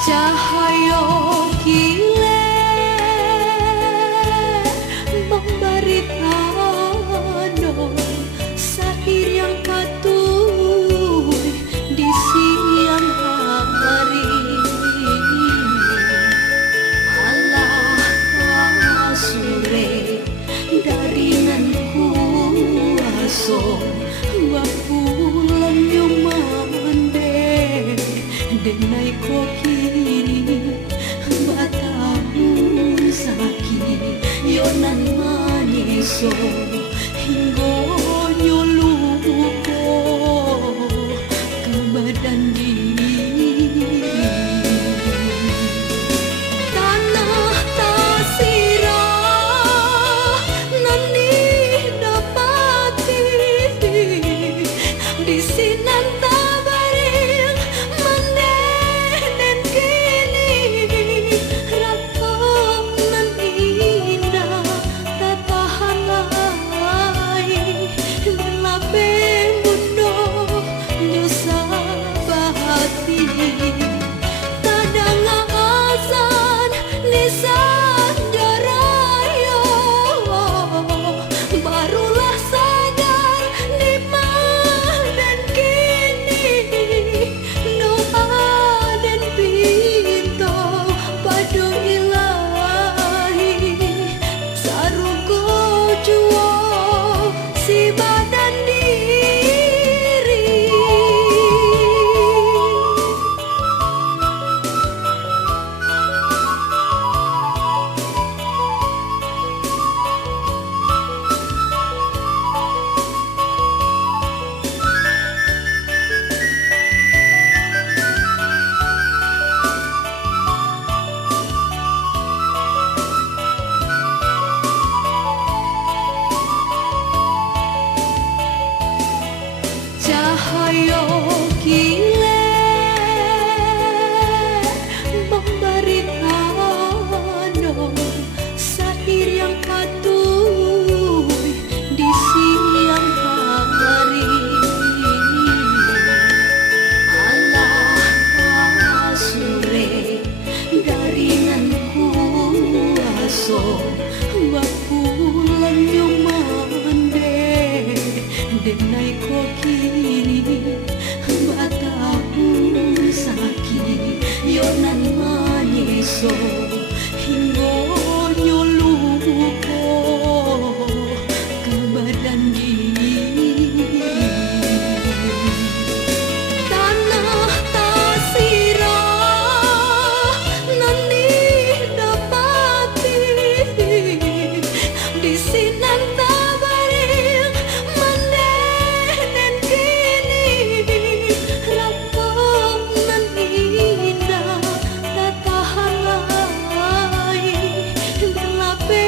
Cahaya kilat memberitakan syair yang katuy di siang hari. Alah sore daringan kuaso wapulang nyomande denai koki batahun saki yonan maniso hinggo nyoluko ke badan diri. Tanah tasirah nani dapati di sinan tabaring manden kini rapang nan indah tatahan lai labe mundo nyusa bahati kadang azan lisan jarayo barulah sadar di dan kini doa dan pintu padu ilahi sarugo juo si badan diri. Cahaya kilat memberitakan syair yang katuy di siang hari. Alah sore daringan kuaso wapulang nyomande denai koki batahun saki yonan maniso hinggo nyoluko ke badan diri. Tanah tasirah nani dapati di sinan tabaring manden kini rapang nan indah tatahan lai labe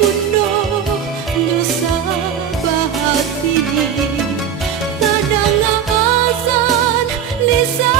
mundo nyusa bahati kadang azan lisan